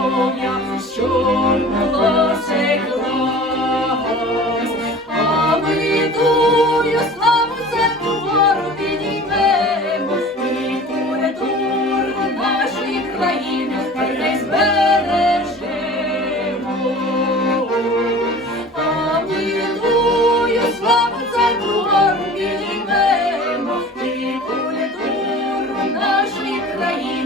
коня, було цей клас, славу це вору підіймемо, і культуру нашої країни не збережемо. А ми славу це вору підіймемо, і культуру нашої країни.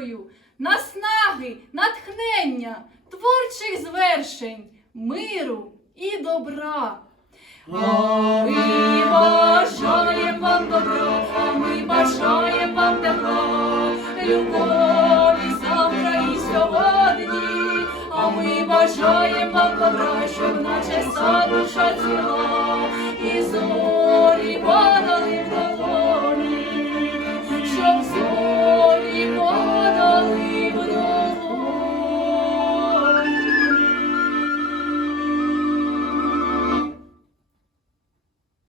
Вірою, наснаги, натхнення, творчих звершень, миру і добра. Ми бажаємо вам добра, а ми бажаємо вам тепла, любові завтра і сьогодні, а ми бажаємо вам добра, щоб наче